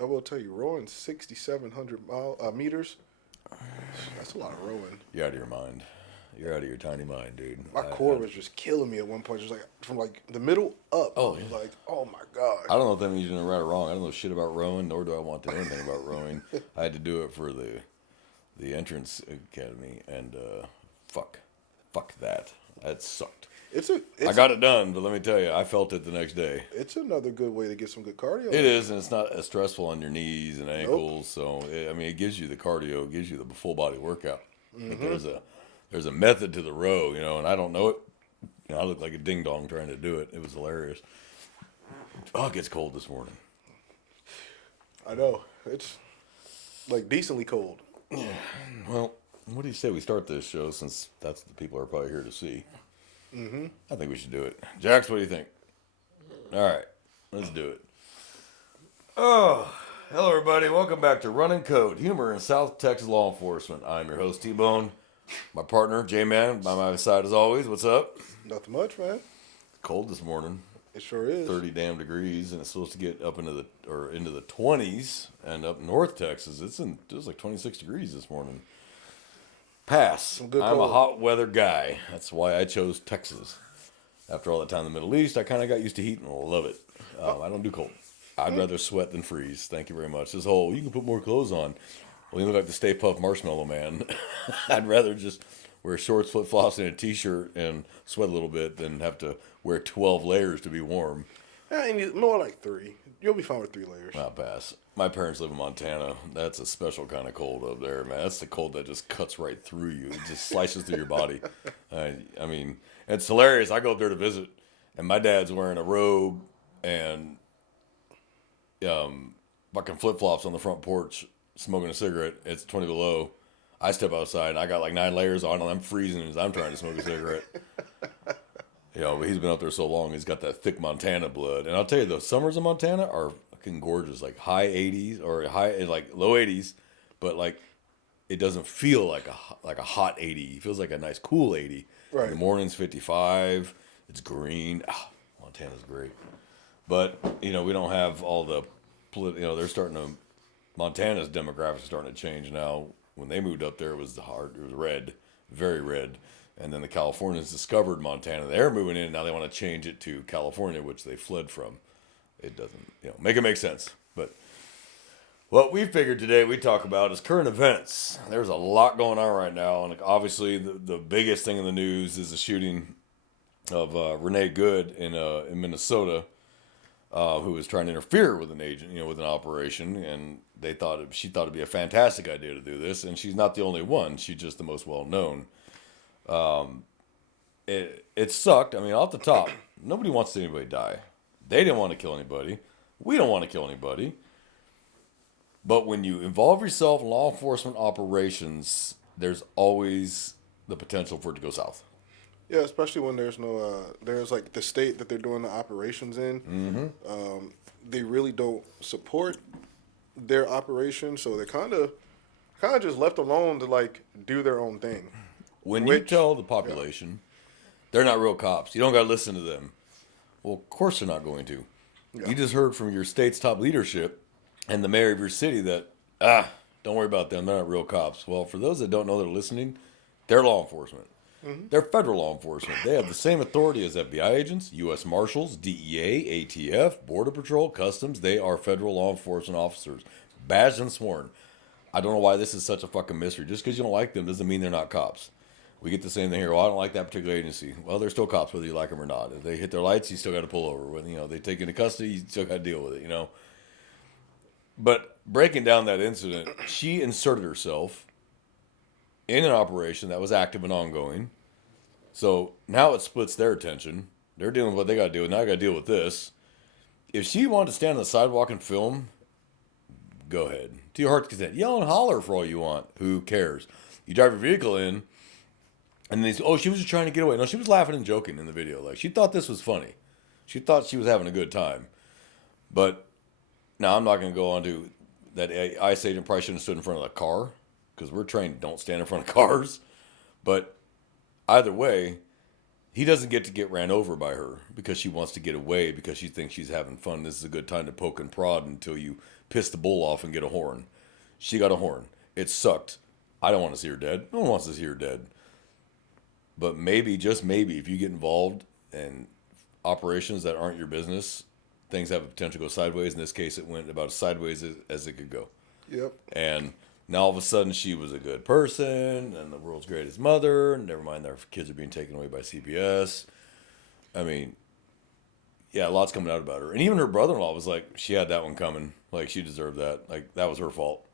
I will tell you, rowing 6,700 meters. That's a lot of rowing. You're out of your mind. You're out of your tiny mind, dude. My core was just killing me at one point. Just like from like the middle up. Oh, I was yeah. like, oh my gosh. I don't know if that means you're right or wrong. I don't know shit about rowing, nor do I want to know anything about rowing. I had to do it for the entrance academy, and fuck that. That sucked. I got it done, but let me tell you, I felt it the next day. It's another good way to get some good cardio. It is, and it's not as stressful on your knees and ankles. Nope. So, it gives you the cardio, it gives you the full body workout. But there's a method to the row, and I don't know it. I look like a ding dong trying to do it. It was hilarious. Oh, it gets cold this morning. I know. It's like decently cold. Yeah. Well, what do you say we start this show, since that's the people are probably here to see? Mm-hmm. I think we should do it. Jax, what do you think? All right, let's do it. Oh, hello everybody. Welcome back to Runnin' Code, humor in South Texas law enforcement. I'm your host, T-Bone. My partner, J-Man, by my side as always. What's up? Nothing much, man. Cold this morning. It sure is. 30 damn degrees, and it's supposed to get up into the 20s, and up north Texas, it was like 26 degrees this morning. Pass. I'm a hot weather guy. That's why I chose Texas. After all that time in the Middle East, I kind of got used to heat and I love it. I don't do cold. I'd rather sweat than freeze. Thank you very much. This whole, you can put more clothes on. Well, you look like the Stay Puft Marshmallow Man. I'd rather just wear shorts, flip-flops, and a t-shirt and sweat a little bit than have to wear 12 layers to be warm. More like 3. You'll be fine with 3 layers. I'll pass. My parents live in Montana. That's a special kind of cold up there, man. That's the cold that just cuts right through you. It just slices through your body. I mean, it's hilarious. I go up there to visit, and my dad's wearing a robe and fucking flip-flops on the front porch, smoking a cigarette. It's 20 below. I step outside, and I got like 9 layers on, and I'm freezing as I'm trying to smoke a cigarette. But he's been out there so long, he's got that thick Montana blood. And I'll tell you, the summers in Montana are fucking gorgeous, like high 80s or like low 80s, but like it doesn't feel like a hot 80. It feels like a nice cool 80. Right. In the morning's 55. It's green. Montana's great. But, we don't have all the they're starting to, Montana's demographics are starting to change now. When they moved up there, it was red, very red. And then the Californians discovered Montana. They're moving in, and now they want to change it to California, which they fled from. It doesn't, make it make sense. But what we figured today we talk about is current events. There's a lot going on right now, and obviously the biggest thing in the news is the shooting of Renee Good in Minnesota, who was trying to interfere with an agent, with an operation, and she thought it'd be a fantastic idea to do this, and she's not the only one. She's just the most well known. It sucked. I mean, off the top, nobody wants to see anybody die. They didn't want to kill anybody. We don't want to kill anybody. But when you involve yourself in law enforcement operations, there's always the potential for it to go south. Yeah, especially when there's there's like the state that they're doing the operations in. Mm-hmm. They really don't support their operation, so they're kind of just left alone to like do their own thing. When you tell the population they're not real cops, you don't got to listen to them. Well, of course they're not going to. Yeah. You just heard from your state's top leadership and the mayor of your city that, don't worry about them. They're not real cops. Well, for those that don't know that are listening, they're law enforcement. Mm-hmm. They're federal law enforcement. They have the same authority as FBI agents, U.S. Marshals, DEA, ATF, Border Patrol, Customs. They are federal law enforcement officers, badged and sworn. I don't know why this is such a fucking mystery. Just because you don't like them doesn't mean they're not cops. We get the same thing here. Well, I don't like that particular agency. Well, they're still cops whether you like them or not. If they hit their lights, you still got to pull over. When they take you into custody, you still got to deal with it. But breaking down that incident, she inserted herself in an operation that was active and ongoing. So now it splits their attention. They're dealing with what they got to do, and now I got to deal with this. If she wanted to stand on the sidewalk and film, go ahead. To your heart's content. Yell and holler for all you want. Who cares? You drive your vehicle in, and then she was just trying to get away. No, she was laughing and joking in the video. Like, she thought this was funny. She thought she was having a good time. But now I'm not going to go on to that ICE agent probably shouldn't have stood in front of the car, because we're trained don't stand in front of cars. But either way, he doesn't get to get ran over by her because she wants to get away because she thinks she's having fun. This is a good time to poke and prod until you piss the bull off and get a horn. She got a horn. It sucked. I don't want to see her dead. No one wants to see her dead. But maybe, just maybe, if you get involved in operations that aren't your business, things have a potential to go sideways. In this case, it went about as sideways as it could go. Yep. And now all of a sudden she was a good person and the world's greatest mother. Never mind, their kids are being taken away by CPS. I mean, yeah, a lot's coming out about her. And even her brother-in-law was like, she had that one coming. Like, she deserved that. Like, that was her fault.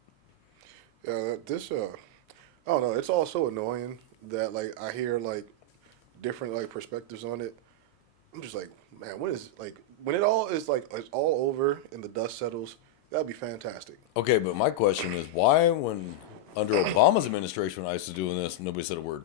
Yeah, I don't know. It's all so annoying that like I hear like different like perspectives on it. I'm just like, man, when it all is like it's all over and the dust settles, that'd be fantastic. Okay, but my question is, why when under Obama's administration when ICE was doing this, nobody said a word?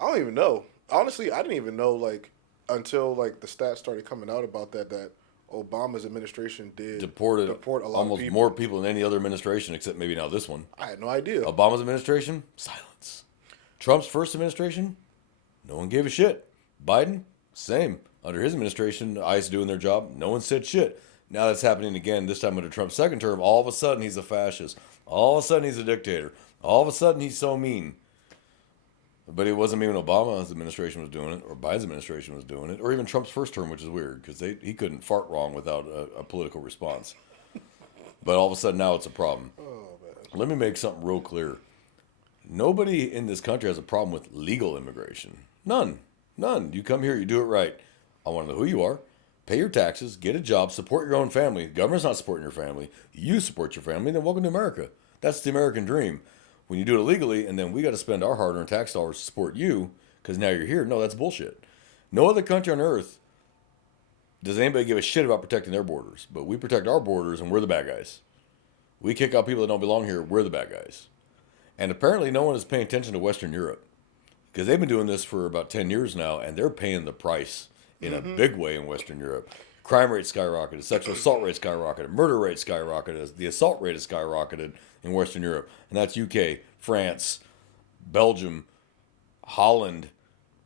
I don't even know. Honestly, I didn't even know like until like the stats started coming out about that Obama's administration did deport a lot almost of people. more people than any other administration, except maybe now this one. I had no idea. Obama's administration, silence. Trump's first administration, no one gave a shit. Biden, same. Under his administration, ICE doing their job, no one said shit. Now that's happening again, this time under Trump's second term. All of a sudden, he's a fascist. All of a sudden, he's a dictator. All of a sudden, he's so mean. But it wasn't me when Obama's administration was doing it, or Biden's administration was doing it, or even Trump's first term, which is weird, because he couldn't fart wrong without a political response. But all of a sudden, now it's a problem. Oh, man. Let me make something real clear. Nobody in this country has a problem with legal immigration. None. You come here, you do it right. I want to know who you are. Pay your taxes, get a job, support your own family. The government's not supporting your family. You support your family, then welcome to America. That's the American dream. When you do it illegally, and then we got to spend our hard-earned tax dollars to support you, because now you're here. No, that's bullshit. No other country on earth does anybody give a shit about protecting their borders. But we protect our borders, and we're the bad guys. We kick out people that don't belong here. We're the bad guys. And apparently no one is paying attention to Western Europe, because they've been doing this for about 10 years now, and they're paying the price in a big way in Western Europe. Crime rate skyrocketed, sexual assault rate skyrocketed, murder rate skyrocketed, the assault rate has skyrocketed in Western Europe. And that's UK, France, Belgium, Holland.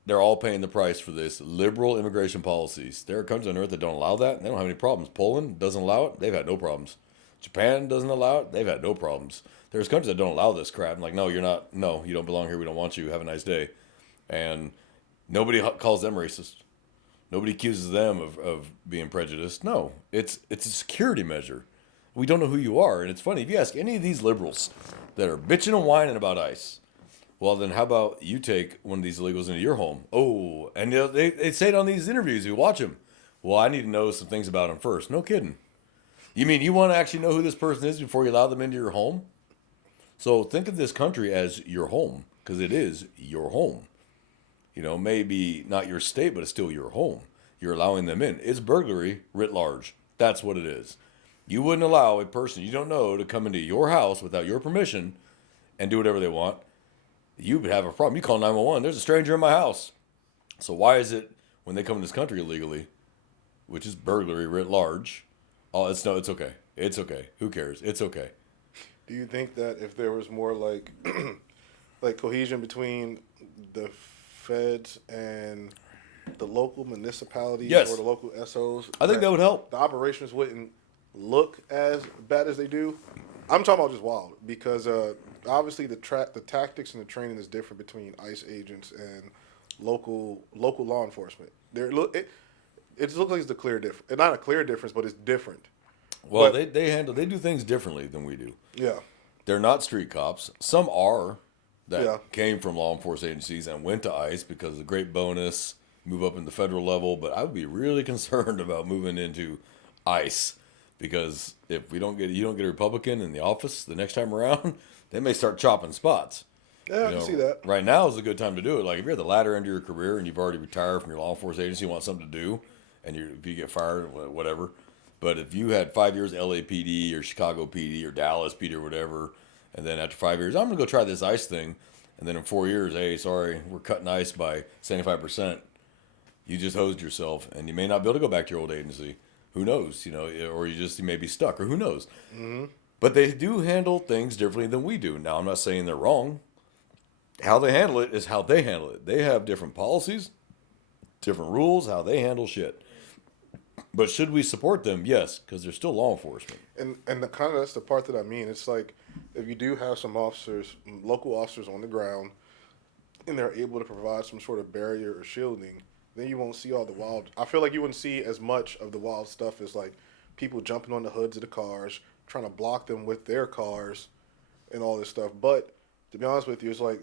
They're all paying the price for this liberal immigration policies. There are countries on earth that don't allow that, and they don't have any problems. Poland doesn't allow it. They've had no problems. Japan doesn't allow it. They've had no problems. There's countries that don't allow this crap. I'm like, no, you're not. No, you don't belong here. We don't want you. Have a nice day. And nobody calls them racist. Nobody accuses them of being prejudiced. No, it's a security measure. We don't know who you are. And it's funny, if you ask any of these liberals that are bitching and whining about ICE, well, then how about you take one of these illegals into your home? Oh, and they say it on these interviews. You watch them. Well, I need to know some things about him first. No kidding. You mean you want to actually know who this person is before you allow them into your home? So think of this country as your home, because it is your home. You know, maybe not your state, but it's still your home. You're allowing them in. It's burglary writ large. That's what it is. You wouldn't allow a person you don't know to come into your house without your permission and do whatever they want. You would have a problem. You call 911. There's a stranger in my house. So why is it when they come in this country illegally, which is burglary writ large, it's okay. It's okay. Who cares? It's okay. Do you think that if there was more like like cohesion between the feds and the local municipalities Yes. or the local SOs, I think that would help. the operations wouldn't look as bad as they do? I'm talking about just wild because obviously the tactics and the training is different between ICE agents and local law enforcement. It looks like it's a clear difference. Not a clear difference, but it's different. Well, they do things differently than we do. Yeah. They're not street cops. Some are that Yeah. came from law enforcement agencies and went to ICE because of the great bonus, move up in the federal level. But I would be really concerned about moving into ICE because if you don't get a Republican in the office the next time around, they may start chopping spots. Yeah, I can see that. Right now is a good time to do it. Like if you're at the latter end of your career and you've already retired from your law enforcement agency, you want something to do, and if you get fired, whatever. But if you had 5 years LAPD or Chicago PD or Dallas PD or whatever, and then after 5 years, I'm going to go try this ICE thing, and then in 4 years, hey, sorry, we're cutting ICE by 75%. You just hosed yourself, and you may not be able to go back to your old agency. Who knows? Or you may be stuck, or who knows? Mm-hmm. But they do handle things differently than we do. Now, I'm not saying they're wrong. How they handle it is how they handle it. They have different policies. different rules, how they handle shit. But should we support them? Yes, because they're still law enforcement. And the kind of that's the part that I mean. It's like if you do have some officers, local officers on the ground, and they're able to provide some sort of barrier or shielding, then you won't see all the wild. I feel like you wouldn't see as much of the wild stuff as like people jumping on the hoods of the cars, trying to block them with their cars, and all this stuff. But to be honest with you, it's like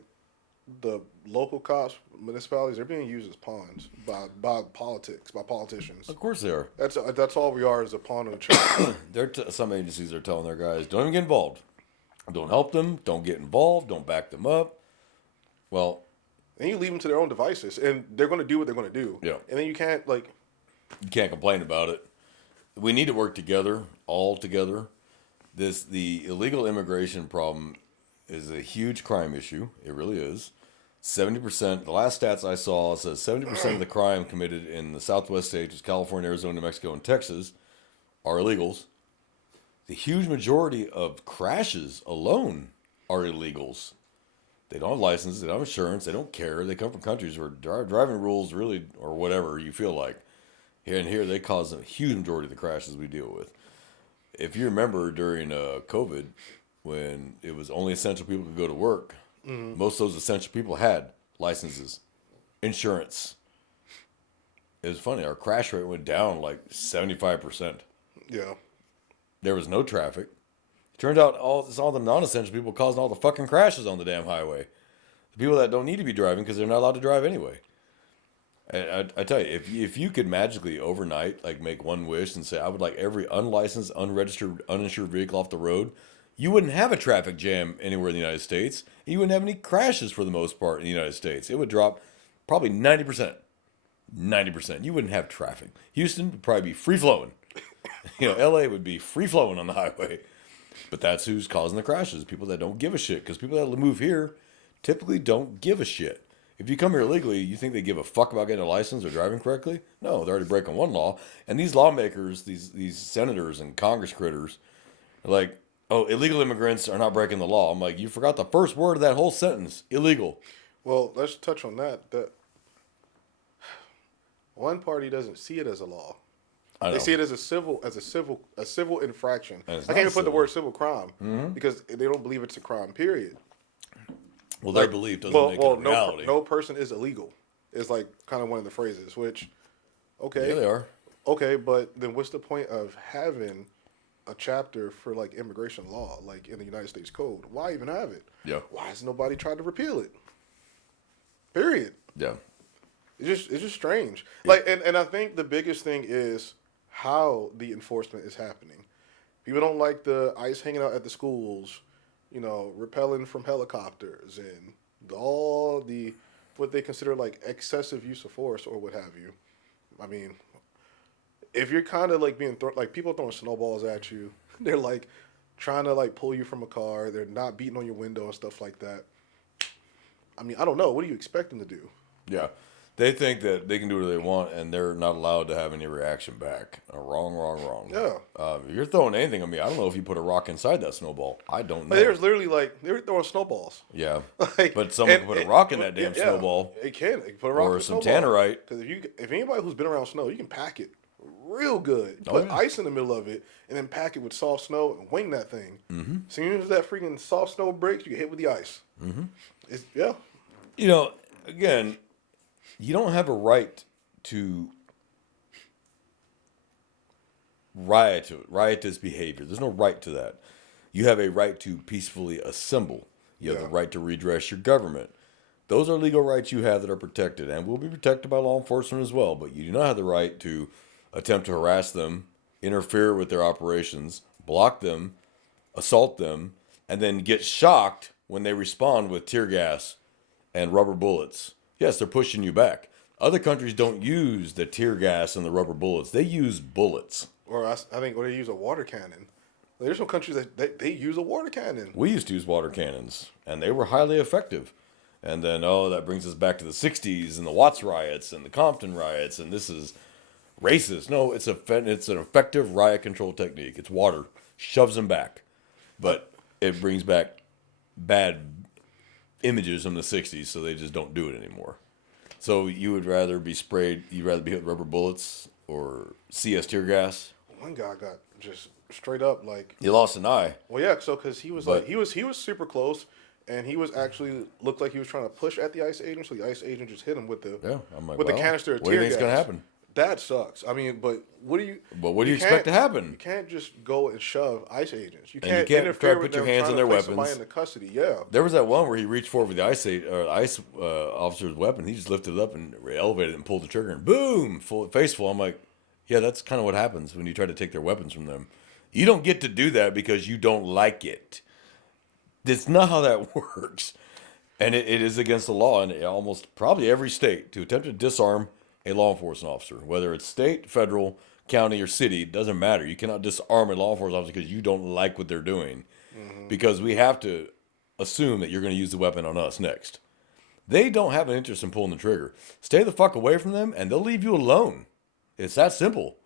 the local cops, municipalities, they're being used as pawns by politicians. Of course they are. That's all we are is a pawn in a chess. Some agencies are telling their guys, don't even get involved. Don't help them. Don't get involved. Don't back them up. Well, and you leave them to their own devices, and they're going to do what they're going to do. Yeah. And then you can't complain about it. We need to work together, all together. The illegal immigration problem is a huge crime issue. It really is. 70%, the last stats I saw says 70% of the crime committed in the Southwest states, California, Arizona, New Mexico, and Texas, are illegals. The huge majority of crashes alone are illegals. They don't have licenses, they don't have insurance, they don't care. They come from countries where driving rules really, or whatever you feel like. Here they cause a huge majority of the crashes we deal with. If you remember during COVID, when it was only essential people could go to work, most of those essential people had licenses, insurance. It was funny. Our crash rate went down like 75%. Yeah. There was no traffic. It turned out it's all the non-essential people causing all the fucking crashes on the damn highway. The people that don't need to be driving because they're not allowed to drive anyway. I tell you, if you could magically overnight like make one wish and say I would like every unlicensed, unregistered, uninsured vehicle off the road, you wouldn't have a traffic jam anywhere in the United States. And you wouldn't have any crashes for the most part in the United States. It would drop probably 90%. 90%. You wouldn't have traffic. Houston would probably be free flowing. LA would be free flowing on the highway. But that's who's causing the crashes. People that don't give a shit. Because people that move here typically don't give a shit. If you come here illegally, you think they give a fuck about getting a license or driving correctly? No, they're already breaking one law. And these lawmakers, these senators and Congress critters, are like, oh, illegal immigrants are not breaking the law. I'm like, you forgot the first word of that whole sentence. Illegal. Well, let's touch on that. That one party doesn't see it as a law. They see it as a civil infraction. I can't even put the word civil crime because they don't believe it's a crime. Period. Well, their belief doesn't make it a reality. No person is illegal. Is like kind of one of the phrases. Which, okay, yeah, they are. Okay, but then what's the point of having a chapter for like immigration law, like in the United States Code? Why even have it? Yeah. Why has nobody tried to repeal it? Period. Yeah. It's just strange. Yeah. Like, and I think the biggest thing is how the enforcement is happening. People don't like the ICE hanging out at the schools, repelling from helicopters and all the what they consider like excessive use of force or what have you. I mean, if you're kind of like being like people throwing snowballs at you, they're like trying to like pull you from a car. They're not beating on your window and stuff like that. I mean, I don't know. What do you expect them to do? Yeah. They think that they can do what they want, and they're not allowed to have any reaction back. Wrong. Yeah. If you're throwing anything at me, I don't know if you put a rock inside that snowball. I don't know. There's literally like they were throwing snowballs. Yeah. Like, but someone can put a rock in that damn snowball. It can. It can put a rock or in some snowball. tannerite. Because if anybody who's been around snow, you can pack it real good. Put ice in the middle of it, and then pack it with soft snow and wing that thing. Mm-hmm. As soon as that freaking soft snow breaks, you get hit with the ice. Mm-hmm. Again, you don't have a right to riotous behavior. There's no right to that. You have a right to peacefully assemble. You have the right to redress your government. Those are legal rights you have that are protected and will be protected by law enforcement as well. But you do not have the right to attempt to harass them, interfere with their operations, block them, assault them, and then get shocked when they respond with tear gas and rubber bullets. Yes, they're pushing you back. Other countries don't use the tear gas and the rubber bullets. They use bullets. Or I think they use a water cannon. There's some countries that they use a water cannon. We used to use water cannons, and they were highly effective. And then, that brings us back to the 60s and the Watts riots and the Compton riots, and this is racist. No, it's an effective riot control technique. It's water. Shoves them back. But it brings back bad images from the 60s, so they just don't do it anymore. So you would rather be sprayed? You'd rather be hit with rubber bullets or CS tear gas? One guy got just straight up like, He lost an eye, well, yeah, so because he was like but he was super close, and he was actually looked like he was trying to push at the ICE agent, so the ICE agent just hit him with the yeah, I'm like, with the well, canister of what do you tear think's gas. gonna happen? That sucks. I mean, but what do you? But what do you expect can't- to happen? You can't just go and shove ICE agents. You And can't, you can't try interfere to with put your them hands trying on to their place somebody weapons. into custody. Yeah. There was that one where he reached forward with the ICE officer's weapon. He just lifted it up and elevated it and pulled the trigger, and boom, face full. I'm like, yeah, that's kind of what happens when you try to take their weapons from them. You don't get to do that because you don't like it. That's not how that works. And it is against the law in almost probably every state to attempt to disarm a law enforcement officer, whether it's state, federal, county, or city. It doesn't matter. You cannot disarm a law enforcement officer because you don't like what they're doing. Because we have to assume that you're going to use the weapon on us next. They don't have an interest in pulling the trigger. Stay the fuck away from them, and they'll leave you alone. It's that simple.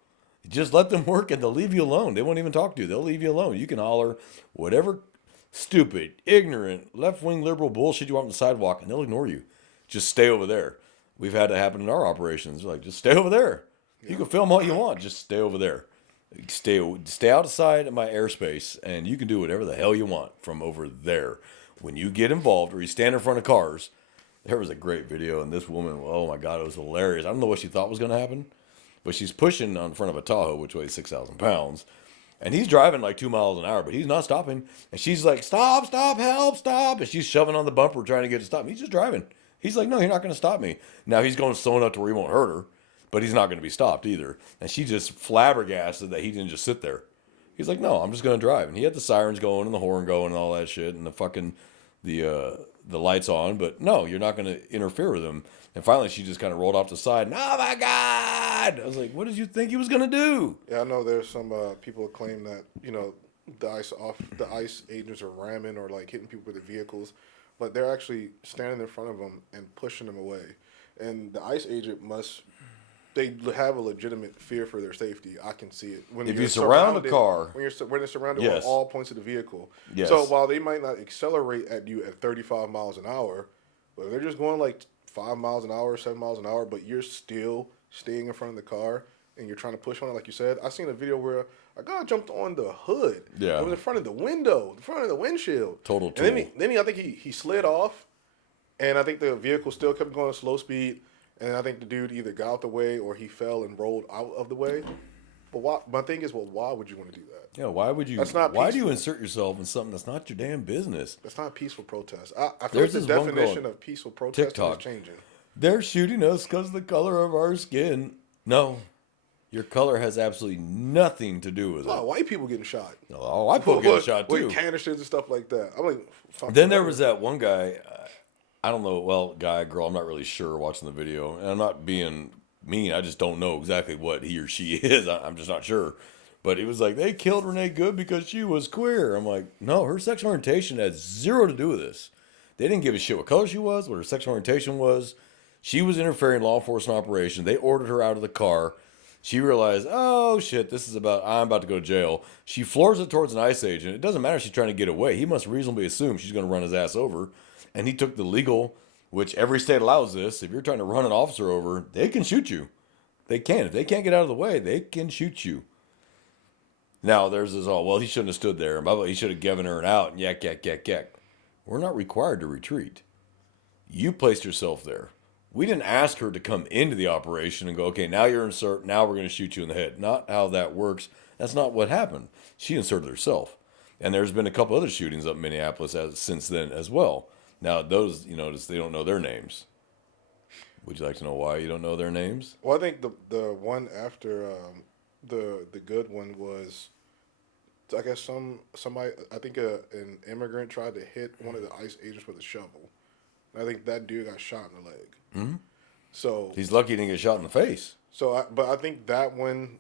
Just let them work, and they'll leave you alone. They won't even talk to you. They'll leave you alone. You can holler whatever stupid, ignorant, left-wing liberal bullshit you want on the sidewalk, and they'll ignore you. Just stay over there. We've had that happen in our operations. Like, just stay over there. You can film all you want. Just stay over there. Stay outside of my airspace, and you can do whatever the hell you want from over there. When you get involved or you stand in front of cars, there was a great video, and this woman, oh my God, it was hilarious. I don't know what she thought was going to happen, but she's pushing on front of a Tahoe, which weighs 6,000 pounds. And he's driving like 2 miles an hour, but he's not stopping. And she's like, stop, help, stop. And she's shoving on the bumper trying to get to stop. He's just driving. He's like, no, you're not going to stop me. Now he's going slow enough to where he won't hurt her, but he's not going to be stopped either. And she just flabbergasted that he didn't just sit there. He's like, no, I'm just going to drive. And he had the sirens going and the horn going and all that shit and the fucking, the lights on. But no, you're not going to interfere with him. And finally she just kind of rolled off the side. And, oh my God. I was like, what did you think he was going to do? Yeah, I know there's some people who claim that, you know, the ICE agents are ramming or like hitting people with their vehicles, but they're actually standing in front of them and pushing them away. And the ICE agent they have a legitimate fear for their safety. I can see it. When if you surround a car. when they're surrounded Yes. on all points of the vehicle. Yes. So while they might not accelerate at you at 35 miles an hour, but they're just going like 5 miles an hour, 7 miles an hour, but you're still staying in front of the car and you're trying to push on it like you said. I seen a video where a guy jumped on the hood. Yeah. It was in front of the window, in front of the windshield. Total tool. And then I think he slid off, and I think the vehicle still kept going at slow speed. And I think the dude either got out the way or he fell and rolled out of the way. But my thing is, well, why would you want to do that? Yeah, why would you? That's not why do you peaceful. insert yourself in something that's not your damn business? That's not peaceful protest. I feel There's like the this one girl definition on of peaceful protesting TikTok. is changing. They're shooting us because of the color of our skin. No, your color has absolutely nothing to do with A lot it. of white people getting shot. Oh, white people get shot too. With canisters and stuff like that. I'm like, fuck Then there that. was that one guy, I don't know, well, guy, girl, I'm not really sure watching the video. And I'm not being mean, I just don't know exactly what he or she is. I'm just not sure. But it was like, they killed Renee Good because she was queer. I'm like, no, her sexual orientation had zero to do with this. They didn't give a shit what color she was, what her sexual orientation was. She was interfering in law enforcement operation. They ordered her out of the car. She realized, oh shit, I'm about to go to jail. She floors it towards an ICE agent. It doesn't matter if she's trying to get away. He must reasonably assume she's going to run his ass over. And he took the legal, which every state allows this. If you're trying to run an officer over, they can shoot you. They can. If they can't get out of the way, they can shoot you. Now, there's this, oh, well, he shouldn't have stood there. And blah, blah, he should have given her an out. And yak. We're not required to retreat. You placed yourself there. We didn't ask her to come into the operation and go, okay, now you're insert. Now we're going to shoot you in the head. Not how that works. That's not what happened. She inserted herself. And there's been a couple other shootings up in Minneapolis since then as well. Now, those, you notice they don't know their names. Would you like to know why you don't know their names? Well, I think the one after the good one was, I guess somebody, I think an immigrant tried to hit one of the ICE agents with a shovel. And I think that dude got shot in the leg. Mm-hmm. So he's lucky he didn't get shot in the face. But I think that one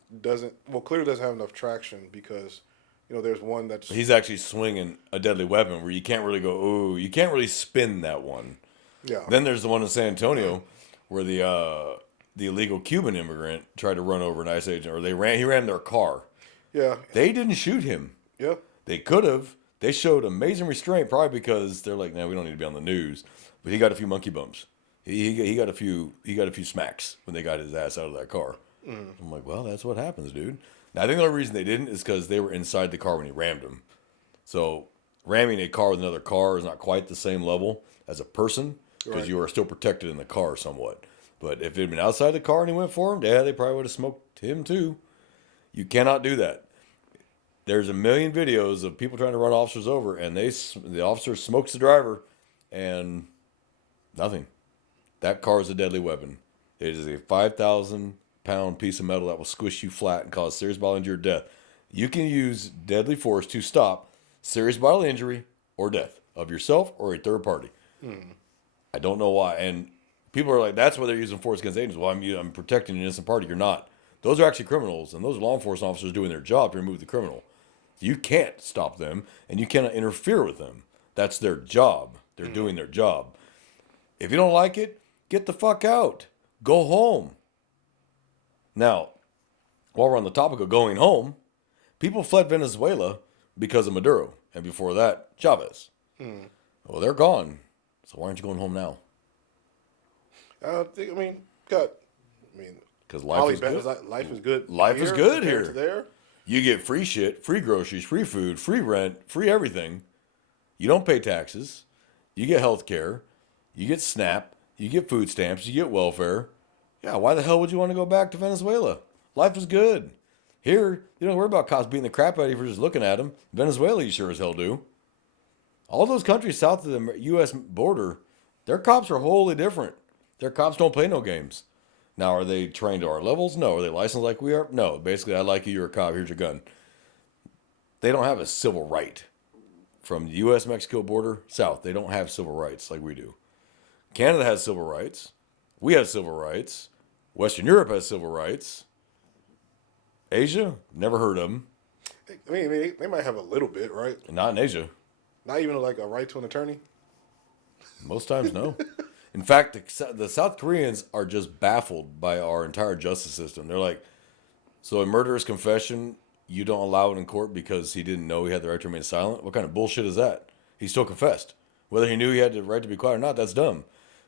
clearly doesn't have enough traction because, you know, there's one that's... He's actually swinging a deadly weapon where you can't really go, ooh, you can't really spin that one. Yeah. Then there's the one in San Antonio where the illegal Cuban immigrant tried to run over an ICE agent, or he ran their car. Yeah. They didn't shoot him. Yeah. They could have. They showed amazing restraint, probably because they're like, nah, we don't need to be on the news. But he got a few monkey bumps. He got a few smacks when they got his ass out of that car. I'm like, well, that's what happens, dude. Now I think the only reason they didn't is because they were inside the car when he rammed him. So ramming a car with another car is not quite the same level as a person because you are still protected in the car somewhat. But if it had been outside the car and he went for him, yeah, they probably would have smoked him too. You cannot do that. There's a million videos of people trying to run officers over, and the officer smokes the driver, and nothing. That car is a deadly weapon. It is a 5,000-pound piece of metal that will squish you flat and cause serious bodily injury or death. You can use deadly force to stop serious bodily injury or death of yourself or a third party. I don't know why. And people are like, that's why they're using force against agents. Well, I'm protecting an innocent party. You're not. Those are actually criminals, and those are law enforcement officers doing their job to remove the criminal. You can't stop them, and you cannot interfere with them. That's their job. They're doing their job. If you don't like it, get the fuck out. Go home. Now, while we're on the topic of going home, people fled Venezuela because of Maduro, and before that, Chavez. Well, they're gone. So why aren't you going home now? Because life is good. Life is good. Life is good here. To there. You get free shit, free groceries, free food, free rent, free everything. You don't pay taxes. You get health care. You get SNAP. You get food stamps. You get welfare. Yeah, why the hell would you want to go back to Venezuela? Life is good. Here, you don't worry about cops beating the crap out of you for just looking at them. Venezuela, you sure as hell do. All those countries south of the U.S. border, their cops are wholly different. Their cops don't play no games. Now, are they trained to our levels? No. Are they licensed like we are? No. Basically, I like you, you're a cop, here's your gun. They don't have a civil right. From the U.S.-Mexico border south, they don't have civil rights like we do. Canada has civil rights. We have civil rights. Western Europe has civil rights. Asia, never heard of them. They might have a little bit, right? Not in Asia. Not even like a right to an attorney? Most times, no. In fact, the South Koreans are just baffled by our entire justice system. They're like, so a murderer's confession, you don't allow it in court because he didn't know he had the right to remain silent? What kind of bullshit is that? He still confessed. Whether he knew he had the right to be quiet or not, that's dumb.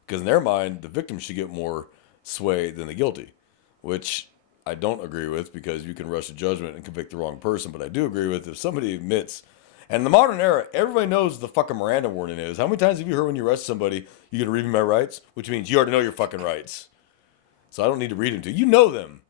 Because in their mind, the victim should get more sway than the guilty, which I don't agree with because you can rush to judgment and convict the wrong person. But I do agree with if somebody admits, and in the modern era, everybody knows the fucking Miranda warning is. How many times have you heard when you arrest somebody, you going to read me my rights? Which means you already know your fucking rights. So I don't need to read them to you. You know them.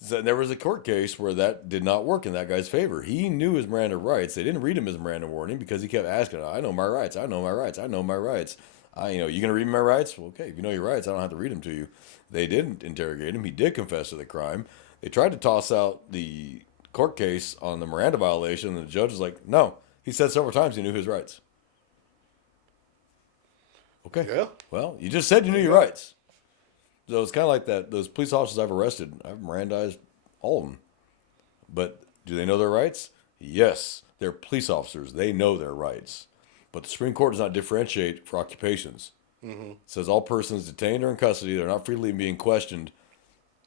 So there was a court case where that did not work in that guy's favor. He knew his Miranda rights. They didn't read him his Miranda warning because he kept asking, I know my rights. I know my rights. I know my rights. You going to read me my rights? Well, okay, if you know your rights, I don't have to read them to you. They didn't interrogate him. He did confess to the crime. They tried to toss out the court case on the Miranda violation, and the judge was like, no. He said several times he knew his rights. Okay. Yeah. Well, you just said you knew your rights. So it's kind of like that. Those police officers I've arrested, I've Mirandized all of them. But do they know their rights? Yes. They're police officers. They know their rights. But the Supreme Court does not differentiate for occupations. It says all persons detained or in custody, they're not freely being questioned,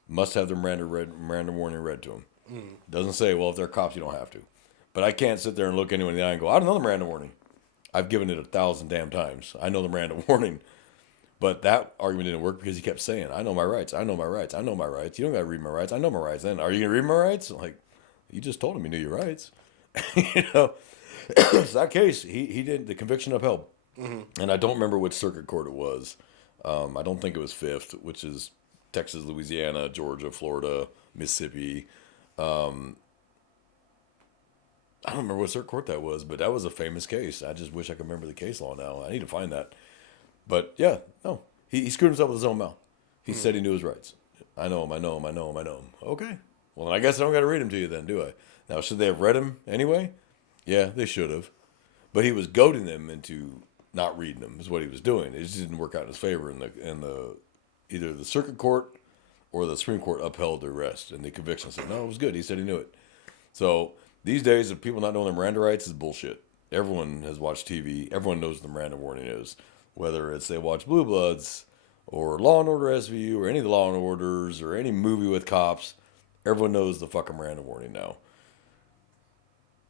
must have their Miranda warning read to them. It doesn't say, well, if they're cops, you don't have to. But I can't sit there and look anyone in the eye and go, I don't know the Miranda warning. I've given it 1,000 damn times. I know the Miranda warning. But that argument didn't work because he kept saying, I know my rights. I know my rights. I know my rights. You don't got to read my rights. I know my rights. Then are you going to read my rights? Like, you just told him you knew your rights. So that case, he did the conviction upheld. And I don't remember which circuit court it was. I don't think it was Fifth, which is Texas, Louisiana, Georgia, Florida, Mississippi. I don't remember what circuit court that was, but that was a famous case. I just wish I could remember the case law now. I need to find that. But yeah, no. He screwed himself with his own mouth. He said he knew his rights. I know him, I know him, I know him, I know him. Okay. Well, then I guess I don't got to read him to you then, do I? Now, should they have read him anyway? Yeah, they should have. But he was goading them into not reading them, is what he was doing. It just didn't work out in his favor. And either the circuit court or the Supreme Court upheld the arrest. And the conviction said, no, it was good. He said he knew it. So these days, of people not knowing their Miranda rights is bullshit. Everyone has watched TV. Everyone knows what the Miranda warning is. Whether it's they watch Blue Bloods or Law and Order SVU or any of the Law and Orders or any movie with cops, everyone knows the fucking Miranda warning now.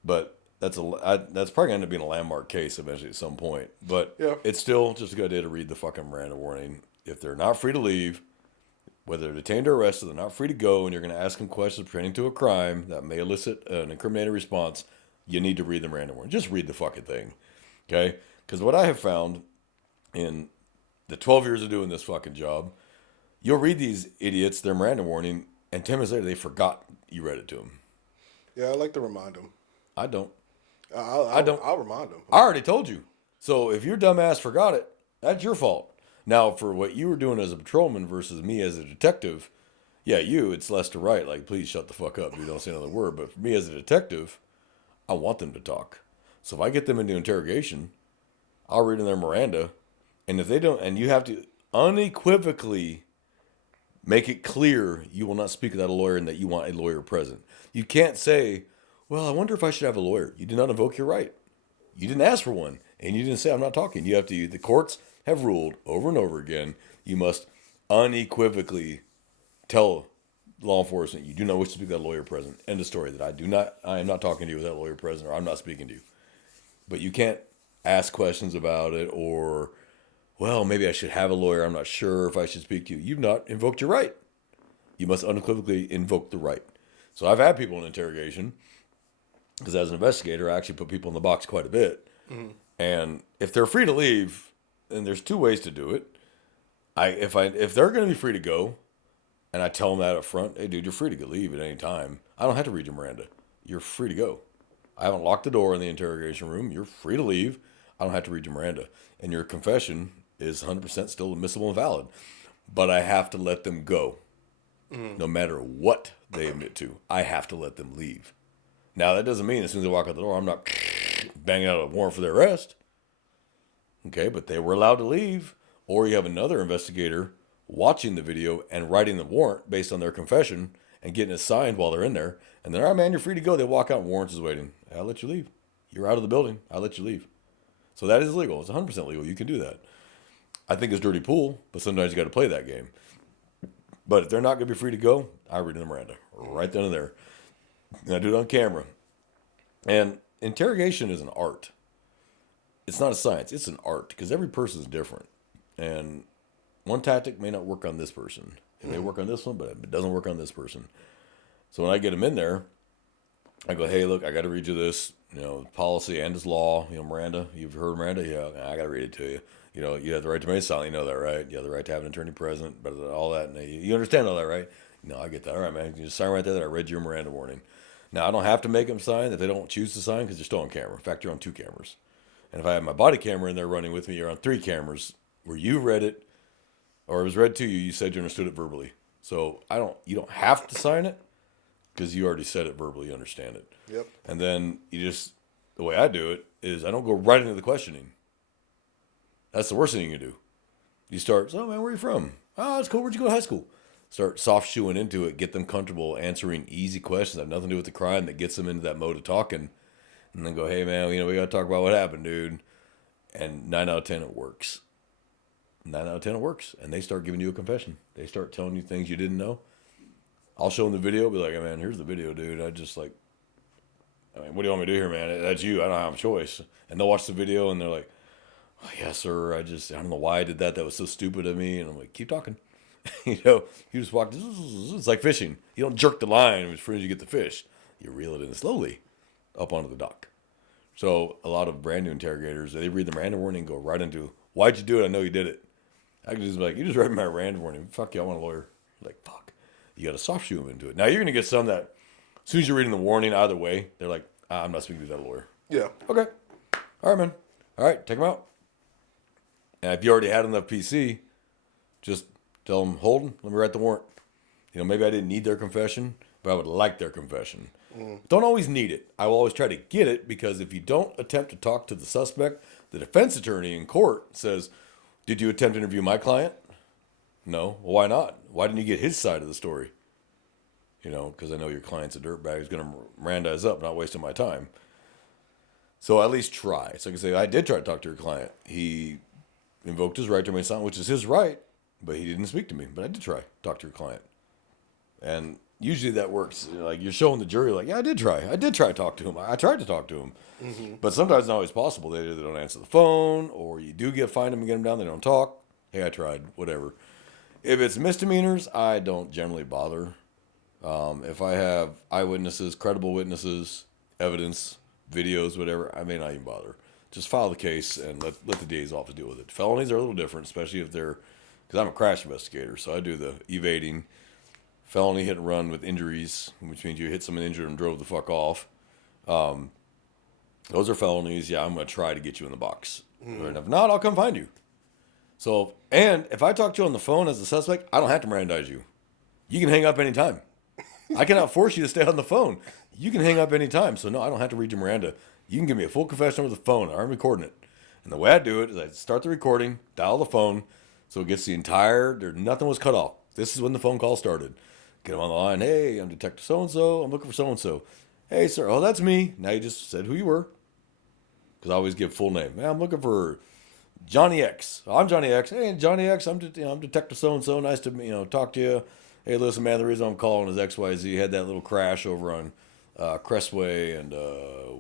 But that's probably going to end up being a landmark case eventually at some point. But yeah, it's still just a good idea to read the fucking Miranda warning. if they're not free to leave, whether they're detained or arrested, they're not free to go, and you're going to ask them questions pertaining to a crime that may elicit an incriminating response, you need to read the Miranda warning. Just read the fucking thing, okay? Because what I have found in the 12 years of doing this fucking job, you'll read these idiots their Miranda warning, and 10 minutes later they forgot you read it to them. Yeah, I like to remind them. I don't. I don't. I'll remind them. I already told you. So if your dumbass forgot it, that's your fault. Now, for what you were doing as a patrolman versus me as a detective, yeah, it's less to right. Like, please shut the fuck up. You don't say another word. But for me as a detective, I want them to talk. So if I get them into interrogation, I'll read in their Miranda. And if they don't, and you have to unequivocally make it clear you will not speak without a lawyer and that you want a lawyer present. You can't say, well, I wonder if I should have a lawyer. You did not invoke your right. You didn't ask for one. And you didn't say, I'm not talking. You have to, the courts have ruled over and over again, you must unequivocally tell law enforcement you do not wish to speak without a lawyer present. End of story. That I am not talking to you without a lawyer present, or I'm not speaking to you. But you can't ask questions about it, or, well, maybe I should have a lawyer. I'm not sure if I should speak to you. You've not invoked your right. You must unequivocally invoke the right. So I've had people in interrogation, because as an investigator, I actually put people in the box quite a bit. Mm-hmm. And if they're free to leave, and there's two ways to do it. If they're going to be free to go, and I tell them that up front, hey, dude, you're free to leave at any time. I don't have to read your Miranda. You're free to go. I haven't locked the door in the interrogation room. You're free to leave. I don't have to read your Miranda. And your confession is 100% still admissible and valid. But I have to let them go. No matter what they admit to, I have to let them leave. Now, that doesn't mean as soon as they walk out the door, I'm not banging out a warrant for their arrest. Okay, but they were allowed to leave. Or you have another investigator watching the video and writing the warrant based on their confession and getting it signed while they're in there. And then, all right, man, you're free to go. They walk out, warrants is waiting. I'll let you leave. You're out of the building. I'll let you leave. So that is legal. It's 100% legal. You can do that. I think it's dirty pool, but sometimes you got to play that game. But if they're not going to be free to go, I read in the Miranda right then and there. And I do it on camera. And interrogation is an art. It's not a science. It's an art because every person is different. And one tactic may not work on this person. It may work on this one, but it doesn't work on this person. So when I get them in there, I go, hey, look, I got to read you this, policy and this law. Miranda, you've heard Miranda? Yeah, I got to read it to you. You have the right to remain silent. You know that, right? You have the right to have an attorney present, but all that. You understand all that, right? No, I get that. All right, man. You just sign right there that I read your Miranda warning. Now, I don't have to make them sign if they don't choose to sign because they're still on camera. In fact, you're on 2 cameras. And if I have my body camera in there running with me, you're on 3 cameras where you read it or it was read to you. You said you understood it verbally. So you don't have to sign it because you already said it verbally. You understand it. Yep. And then the way I do it is I don't go right into the questioning. That's the worst thing you can do. You start, man, where are you from? Oh, it's cool. Where'd you go to high school? Start soft shoeing into it. Get them comfortable answering easy questions that have nothing to do with the crime that gets them into that mode of talking. And then go, hey, man, we got to talk about what happened, dude. And 9 out of 10, it works. 9 out of 10, it works. And they start giving you a confession. They start telling you things you didn't know. I'll show them the video. Be like, hey, man, here's the video, dude. What do you want me to do here, man? That's you. I don't have a choice. And they'll watch the video, and they're like, oh, yes, sir. I don't know why I did that. That was so stupid of me. And I'm like, keep talking. You just walk. It's like fishing. You don't jerk the line as soon as you get the fish. You reel it in slowly up onto the dock. So a lot of brand new interrogators, they read the Miranda warning and go right into, why'd you do it? I know you did it. I can just be like, you just read my Miranda warning. Fuck you, I want a lawyer. You're like, fuck. You got to soft shoe them into it. Now you're going to get some that, as soon as you're reading the warning either way, they're like, I'm not speaking to that lawyer. Yeah. Okay. All right, man. All right, take them out. And if you already had enough PC, just tell them, Holden, let me write the warrant. Maybe I didn't need their confession, but I would like their confession. Don't always need it. I will always try to get it because if you don't attempt to talk to the suspect, the defense attorney in court says, did you attempt to interview my client? No. Well, why not? Why didn't you get his side of the story? Because I know your client's a dirtbag who's going to Mirandize up, not wasting my time. So at least try. So I can say, I did try to talk to your client. He invoked his right to remain silent, which is his right, but he didn't speak to me. But I did try to talk to your client. And usually that works. Like you're showing the jury, like, yeah, I did try to talk to him. I tried to talk to him. Mm-hmm. But sometimes it's not always possible. They either don't answer the phone or you do find them and get them down. They don't talk. Hey, I tried. Whatever. If it's misdemeanors, I don't generally bother. If I have eyewitnesses, credible witnesses, evidence, videos, whatever, I may not even bother. Just file the case and let the DA's office deal with it. Felonies are a little different, especially if they're, because I'm a crash investigator, so I do the evading, felony hit and run with injuries, which means you hit someone injured and drove the fuck off. Those are felonies. Yeah, I'm going to try to get you in the box. And if not, I'll come find you. So, and if I talk to you on the phone as a suspect, I don't have to Mirandize you. You can hang up anytime. I cannot force you to stay on the phone. You can hang up anytime. So, no, I don't have to read your Miranda. You can give me a full confession over the phone. I'm recording it. And the way I do it is I start the recording, dial the phone, so it gets the entire, nothing was cut off. This is when the phone call started. Get them on the line. Hey, I'm Detective so-and-so. I'm looking for so-and-so. Hey, sir. Oh, that's me. Now you just said who you were. Because I always give full name. Man, I'm looking for Johnny X. I'm Johnny X. Hey, Johnny X, I'm Detective so-and-so. Nice to, talk to you. Hey, listen, man, the reason I'm calling is XYZ. Had that little crash over on Crestway and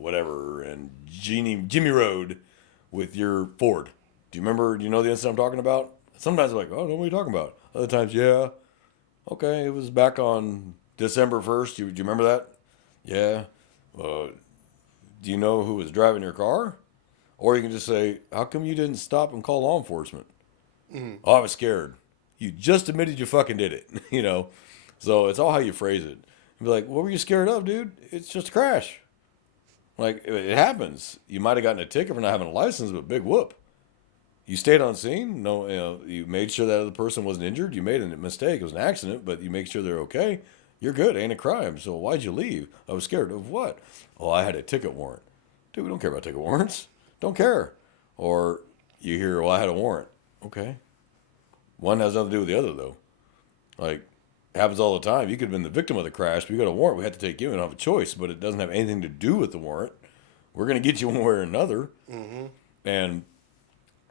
whatever, and Jimmy Road with your Ford. Do you know the incident I'm talking about? Sometimes I'm like, oh, I know what you're talking about. Other times, yeah. Okay, it was back on December 1st. Do you remember that? Yeah. Do you know who was driving your car? Or you can just say, how come you didn't stop and call law enforcement? Oh, I was scared. You just admitted you fucking did it, So it's all how you phrase it. Be like, what were you scared of, dude? It's just a crash. Like, it happens. You might have gotten a ticket for not having a license, but big whoop. You stayed on scene. No, you made sure that other person wasn't injured. You made a mistake. It was an accident, but you make sure they're okay. You're good. Ain't a crime. So why'd you leave? I was scared of what? Oh, I had a ticket warrant. Dude, we don't care about ticket warrants. Don't care. Or you hear, well, I had a warrant. Okay. One has nothing to do with the other, though. Like, it happens all the time. You could have been the victim of the crash, but you got a warrant. We had to take you. We don't have a choice, but it doesn't have anything to do with the warrant. We're going to get you one way or another. Mm-hmm. And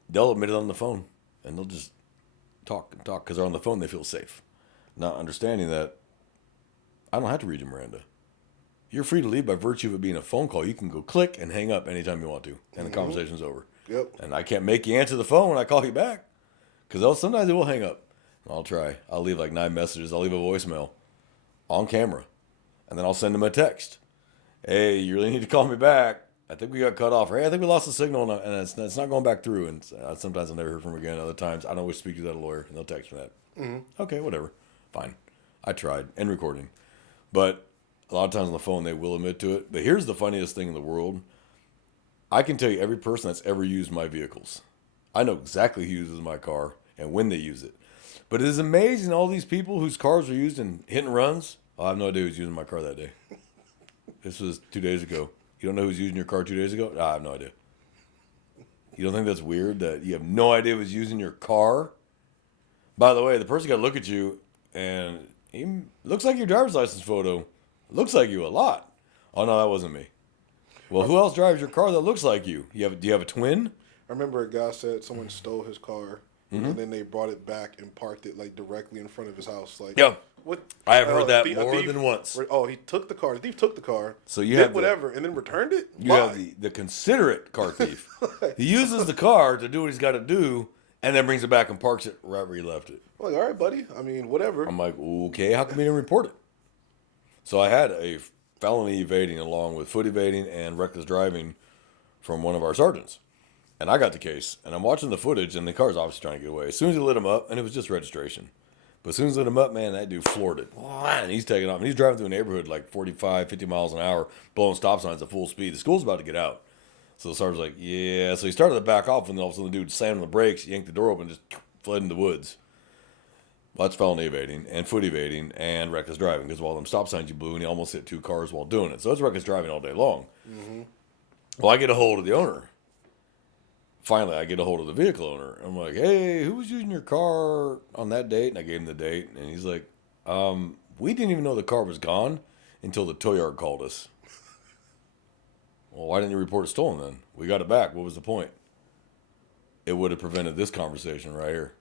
they'll admit it on the phone. And they'll just talk and talk because they're on the phone. They feel safe. Not understanding that I don't have to read your Miranda. You're free to leave by virtue of it being a phone call. You can go click and hang up anytime you want to. And the conversation's over. Yep. And I can't make you answer the phone when I call you back. Because sometimes they will hang up. I'll try. I'll leave like 9 messages. I'll leave a voicemail on camera. And then I'll send them a text. Hey, you really need to call me back. I think we got cut off. Hey, I think we lost the signal and it's not going back through. And sometimes I'll never hear from them again. Other times, I don't always speak to that lawyer. And they'll text me that. Mm-hmm. Okay, whatever. Fine. I tried. End recording. But a lot of times on the phone, they will admit to it. But here's the funniest thing in the world. I can tell you every person that's ever used my vehicles. I know exactly who uses my car and when they use it. But it is amazing all these people whose cars are used in hit and runs. I have no idea who's using my car that day. This was 2 days ago. You don't know who's using your car 2 days ago? I have no idea. You don't think that's weird that you have no idea who's using your car? By the way, the person got to look at you and he looks like your driver's license photo. Looks like you a lot. Oh, no, that wasn't me. Well, who else drives your car that looks like you? Do you have a twin? I remember a guy said someone stole his car, and then they brought it back and parked it like directly in front of his house. Like, yeah, what? I have heard that more than once. Oh, he took the car. The thief took the car. So you did have whatever, and then returned it. You have the considerate car thief. He uses the car to do what he's got to do, and then brings it back and parks it right where he left it. I'm like, all right, buddy. I mean, whatever. I'm like, okay, how come you didn't report it? So I had a felony evading along with foot evading and reckless driving from one of our sergeants. And I got the case, and I'm watching the footage, and the car's obviously trying to get away. As soon as he lit him up, and it was just registration. But as soon as he lit him up, man, that dude floored it. And he's taking off. And he's driving through a neighborhood like 45, 50 miles an hour, blowing stop signs at full speed. The school's about to get out. So the sergeant's like, yeah. So he started to back off, and then all of a sudden the dude slammed on the brakes, yanked the door open, and just fled in the woods. Well, that's felony evading, and foot evading, and reckless driving, because of all them stop signs you blew, and he almost hit 2 cars while doing it. So it's reckless driving all day long. Mm-hmm. Well, I get a hold of the owner. Finally, I get a hold of the vehicle owner. I'm like, hey, who was using your car on that date? And I gave him the date. And he's like, we didn't even know the car was gone until the tow yard called us. Well, why didn't you report it stolen then? We got it back. What was the point? It would have prevented this conversation right here.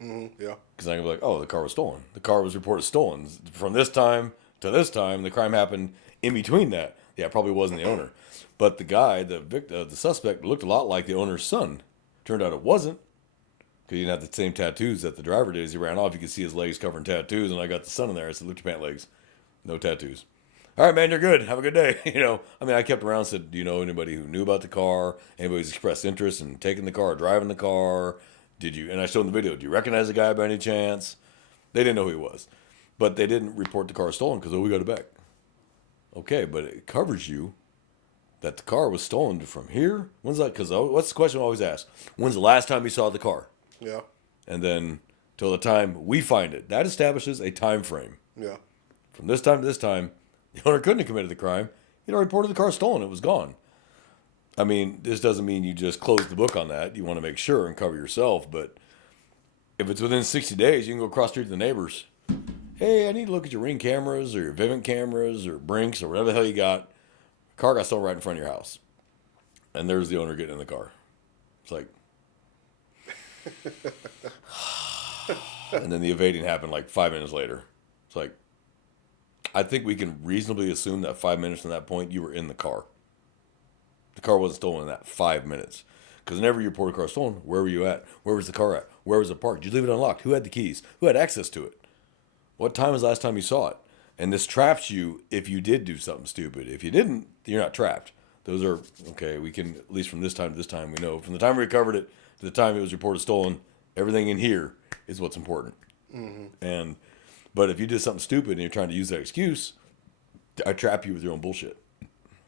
Mm-hmm, yeah. Because I could be like, oh, the car was stolen. The car was reported stolen. From this time to this time, the crime happened in between that. Yeah, it probably wasn't the owner. But the guy, the suspect, looked a lot like the owner's son. Turned out it wasn't. Because he didn't have the same tattoos that the driver did. As he ran off, you could see his legs covered in tattoos, and I got the sun in there. I said, "Look your pant legs, no tattoos." All right, man, you're good. Have a good day. I mean, I kept around and said, "Do you know anybody who knew about the car? Anybody who's expressed interest in taking the car, driving the car? Did you?" And I showed them the video. Do you recognize the guy by any chance? They didn't know who he was, but they didn't report the car stolen because we got it back. Okay, but it covers you that the car was stolen from here. When's that? Because what's the question I always ask? When's the last time you saw the car? Yeah. And then till the time we find it, that establishes a time frame. Yeah. From this time to this time, the owner couldn't have committed the crime. He'd already reported the car stolen. It was gone. I mean, this doesn't mean you just close the book on that. You want to make sure and cover yourself. But if it's within 60 days, you can go across the street to the neighbors. Hey, I need to look at your Ring cameras or your Vivint cameras or Brinks or whatever the hell you got. The car got stolen right in front of your house. And there's the owner getting in the car. It's like... And then the evading happened like 5 minutes later. It's like, I think we can reasonably assume that 5 minutes from that point, you were in the car. The car wasn't stolen in that 5 minutes. Because whenever you report a car stolen, where were you at? Where was the car at? Where was it parked? Did you leave it unlocked? Who had the keys? Who had access to it? What time was the last time you saw it? And this traps you if you did do something stupid. If you didn't, you're not trapped. Those are, okay, we can, at least from this time to this time, we know. From the time we recovered it to the time it was reported stolen, everything in here is what's important. Mm-hmm. But if you did something stupid and you're trying to use that excuse, I trap you with your own bullshit.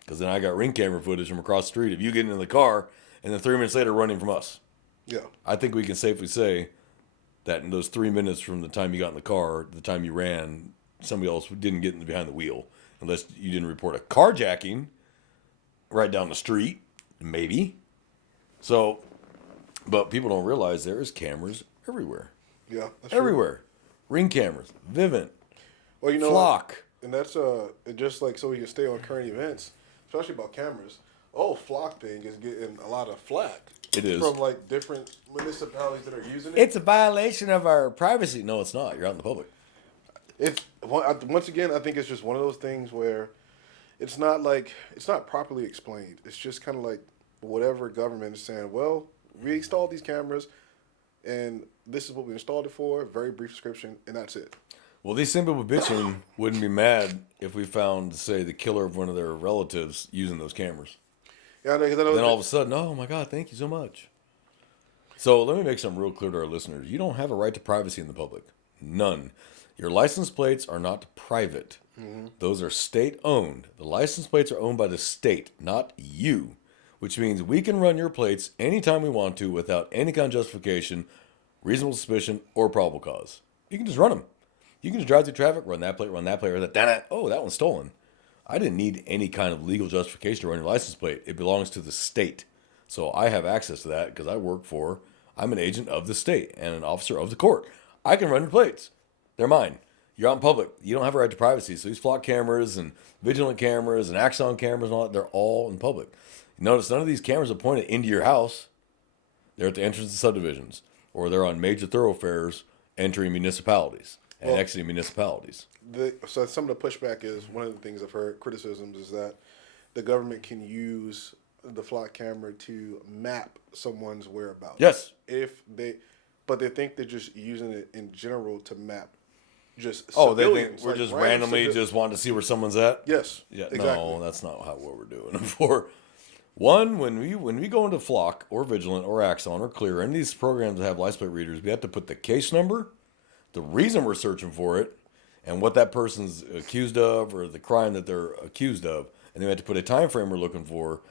Because then I got Ring camera footage from across the street of you getting in the car and then 3 minutes later running from us. Yeah. I think we can safely say that in those 3 minutes from the time you got in the car to the time you ran, somebody else didn't get behind the wheel. Unless you didn't report a carjacking right down the street, maybe. So, but people don't realize there is cameras everywhere. Yeah. That's everywhere. True. Ring cameras, Vivint, well, you know, Flock. And that's just like so we can stay on current events, especially about cameras. Flock thing is getting a lot of flack. It is. From like different municipalities that are using it. It's a violation of our privacy. No, it's not. You're out in the public. It's once again, I think it's just one of those things where it's not properly explained. It's just kind of like whatever government is saying. Well, we installed these cameras, and this is what we installed it for. Very brief description, and that's it. Well, these same people bitching wouldn't be mad if we found, say, the killer of one of their relatives using those cameras. Yeah, I know. Then all of a sudden, oh my God, thank you so much. So let me make something real clear to our listeners. You don't have a right to privacy in the public. None. Your license plates are not private. Mm-hmm. Those are state-owned. The license plates are owned by the state, not you, which means we can run your plates anytime we want to without any kind of justification, reasonable suspicion, or probable cause. You can just run them. You can just drive through traffic, run that plate, or that. Oh, that one's stolen. I didn't need any kind of legal justification to run your license plate. It belongs to the state. So I have access to that because I'm an agent of the state and an officer of the court. I can run your plates. They're mine. You're out in public. You don't have a right to privacy. So these flock cameras and vigilant cameras and Axon cameras and all that, they're all in public. Notice none of these cameras are pointed into your house. They're at the entrance of subdivisions, or they're on major thoroughfares entering municipalities and exiting municipalities. So some of the pushback is one of the things I've heard criticisms is that the government can use the flock camera to map someone's whereabouts. Yes. But they think they're just using it in general to map just civilians. They think we're just randomly just wanting to see where someone's at? Yes. Yeah. Exactly. No, that's not what we're doing it for. One, when we go into Flock or Vigilant or Axon or Clear, any of these programs that have license plate readers, we have to put the case number, the reason we're searching for it, and what that person's accused of or the crime that they're accused of. And then we have to put a time frame we're looking for.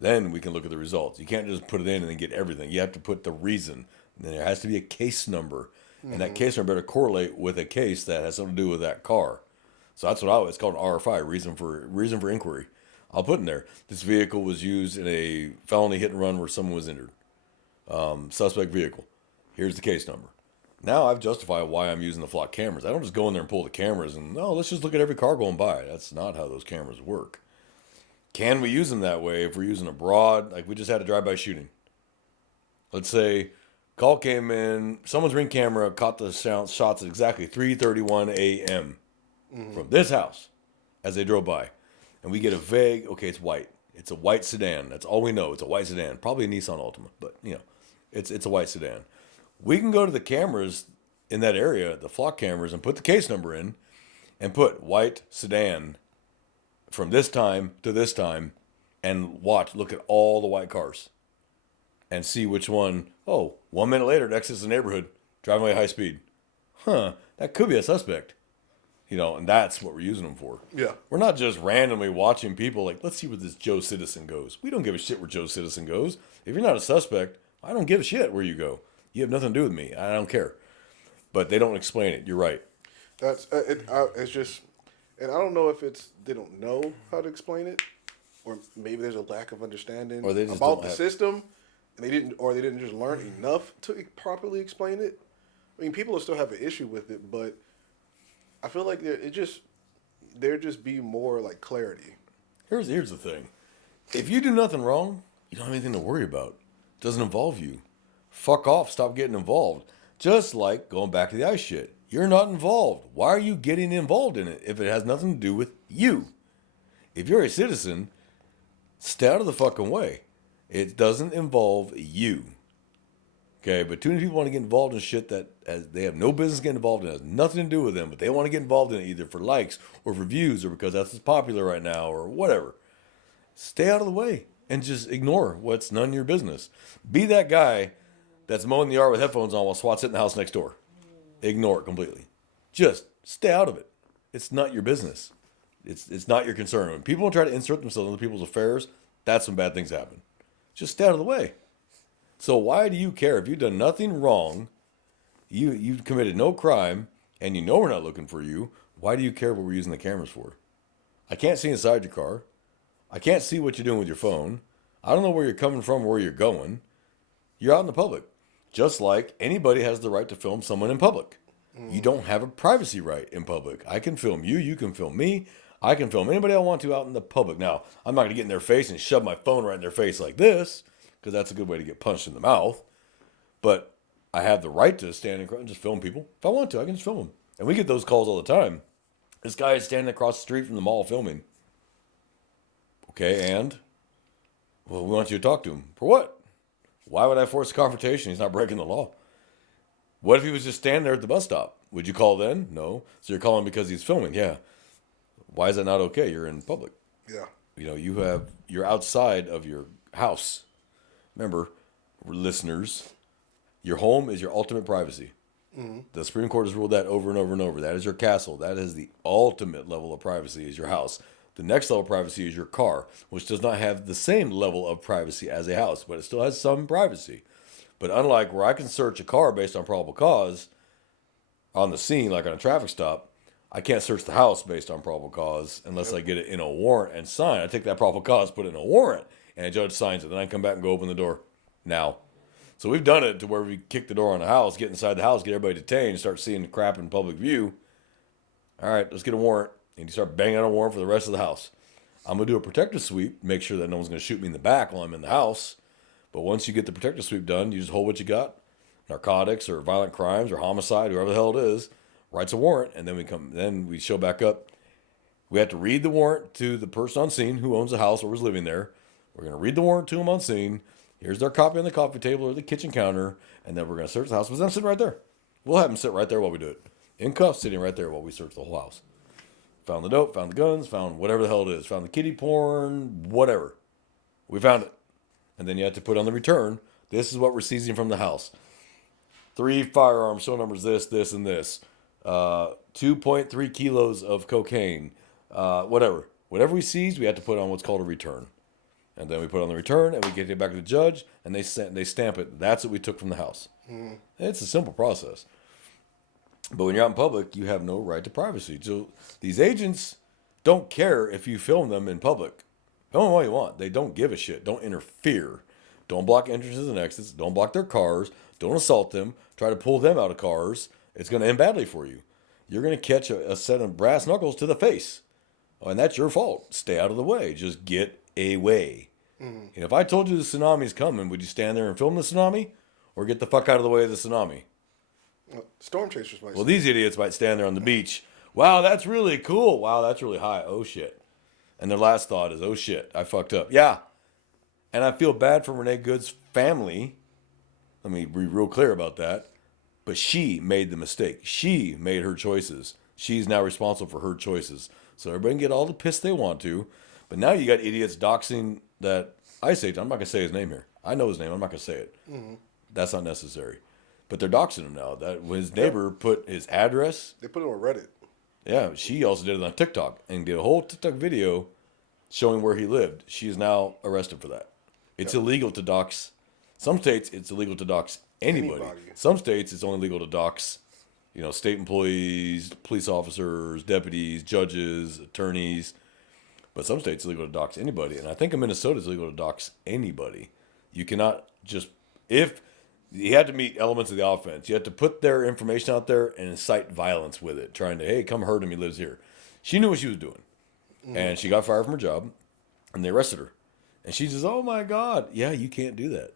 Then we can look at the results. You can't just put it in and then get everything. You have to put the reason. And then there has to be a case number. Mm-hmm. And that case number better correlate with a case that has something to do with that car. So that's it's called an RFI, reason for inquiry. I'll put in there, this vehicle was used in a felony hit and run where someone was injured. Suspect vehicle. Here's the case number. Now I've justified why I'm using the flock cameras. I don't just go in there and pull the cameras and, let's just look at every car going by. That's not how those cameras work. Can we use them that way if we're using a broad, like we just had a drive-by shooting? Let's say call came in, someone's Ring camera caught the shots at exactly 3:31 a.m. From this house as they drove by. And we get a vague, okay, it's white. It's a white sedan. That's all we know. It's a white sedan. Probably a Nissan Altima, but, it's a white sedan. We can go to the cameras in that area, the flock cameras, and put the case number in and put white sedan from this time to this time and look at all the white cars and see which one. Oh, 1 minute later, it exits the neighborhood, driving away at high speed. Huh, that could be a suspect. And that's what we're using them for. Yeah. We're not just randomly watching people like, let's see where this Joe Citizen goes. We don't give a shit where Joe Citizen goes. If you're not a suspect, I don't give a shit where you go. You have nothing to do with me. I don't care. But they don't explain it. You're right. That's it's just, and I don't know if it's they don't know how to explain it, or maybe there's a lack of understanding Or they just about don't the have- system, and they didn't just learn enough to properly explain it. I mean, people will still have an issue with it, but I feel like there just be more like clarity. Here's the thing. If you do nothing wrong, you don't have anything to worry about. It doesn't involve you. Fuck off. Stop getting involved. Just like going back to the ICE shit. You're not involved. Why are you getting involved in it if it has nothing to do with you? If you're a citizen, stay out of the fucking way. It doesn't involve you. Okay, but too many people want to get involved in shit that they have no business getting involved in. It has nothing to do with them, but they want to get involved in it either for likes or for views or because that's what's popular right now or whatever. Stay out of the way and just ignore what's none of your business. Be that guy that's mowing the yard with headphones on while SWAT's hitting the house next door. Ignore it completely. Just stay out of it. It's not your business. It's not your concern. When people try to insert themselves into people's affairs, that's when bad things happen. Just stay out of the way. So why do you care if you've done nothing wrong, you've committed no crime, and you know we're not looking for you? Why do you care what we're using the cameras for? I can't see inside your car. I can't see what you're doing with your phone. I don't know where you're coming from or where you're going. You're out in the public. Just like anybody has the right to film someone in public. You don't have a privacy right in public. I can film you. You can film me. I can film anybody I want to out in the public. Now, I'm not going to get in their face and shove my phone right in their face like this, because that's a good way to get punched in the mouth. But I have the right to stand and just film people. If I want to, I can just film them. And we get those calls all the time. This guy is standing across the street from the mall filming. Okay, and? Well, we want you to talk to him. For what? Why would I force a confrontation? He's not breaking the law. What if he was just standing there at the bus stop? Would you call then? No. So you're calling because he's filming? Yeah. Why is that not okay? You're in public. Yeah. You're outside of your house. Remember, listeners, your home is your ultimate privacy. Mm-hmm. The Supreme Court has ruled that over and over and over. That is your castle. That is the ultimate level of privacy, is your house. The next level of privacy is your car, which does not have the same level of privacy as a house, but it still has some privacy. But unlike where I can search a car based on probable cause on the scene, like on a traffic stop, I can't search the house based on probable cause unless I get it in a warrant and sign. I take that probable cause, put it in a warrant, and a judge signs it. Then I come back and go open the door now. So we've done it to where we kick the door on the house, get inside the house, get everybody detained, and start seeing the crap in public view. All right, let's get a warrant. And you start banging on a warrant for the rest of the house. I'm going to do a protective sweep, make sure that no one's going to shoot me in the back while I'm in the house. But once you get the protective sweep done, you just hold what you got. Narcotics or violent crimes or homicide, whoever the hell it is, writes a warrant, and then we show back up. We have to read the warrant to the person on scene who owns the house or was living there. We're going to read the warrant to them on scene. Here's their copy on the coffee table or the kitchen counter, and then we're going to search the house with them sitting right there. We'll have them sit right there while we do it. In cuffs, sitting right there while we search the whole house. Found the dope, found the guns, found whatever the hell it is. Found the kiddie porn, whatever. We found it. And then you have to put on the return, this is what we're seizing from the house. 3 firearms, show numbers this, this, and this. 2.3 kilos of cocaine. Whatever. Whatever we seized, we have to put on what's called a return. And then we put on the return, and we get it back to the judge, and they stamp it. That's what we took from the house. It's a simple process. But when you're out in public, you have no right to privacy. So these agents don't care if you film them in public. Film them all you want. They don't give a shit. Don't interfere. Don't block entrances and exits. Don't block their cars. Don't assault them. Try to pull them out of cars. It's going to end badly for you. You're going to catch a set of brass knuckles to the face. Oh, and that's your fault. Stay out of the way. Just get away. And if I told you the tsunami's coming, would you stand there and film the tsunami? Or get the fuck out of the way of the tsunami? Storm chasers might. Well, these idiots might stand there on the beach. Wow, that's really cool. Wow, that's really high. Oh, shit. And their last thought is, oh, shit, I fucked up. Yeah. And I feel bad for Renee Good's family. Let me be real clear about that. But she made the mistake. She made her choices. She's now responsible for her choices. So everybody can get all the piss they want to. But now you got idiots doxing that ICE agent. I'm not going to say his name here. I know his name. I'm not going to say it. Mm-hmm. That's not necessary. But they're doxing him now. That when his neighbor put his address. They put it on Reddit. Yeah, she also did it on TikTok and did a whole TikTok video showing where he lived. She is now arrested for that. It's illegal to dox. Some states, it's illegal to dox anybody. Some states, it's only legal to dox, state employees, police officers, deputies, judges, attorneys. But some states, it's illegal to dox anybody. And I think in Minnesota, it's illegal to dox anybody. You cannot just, if you had to meet elements of the offense, you had to put their information out there and incite violence with it, trying to, hey, come hurt him, he lives here. She knew what she was doing. Mm-hmm. And she got fired from her job, and they arrested her. And she says, oh my God, yeah, you can't do that.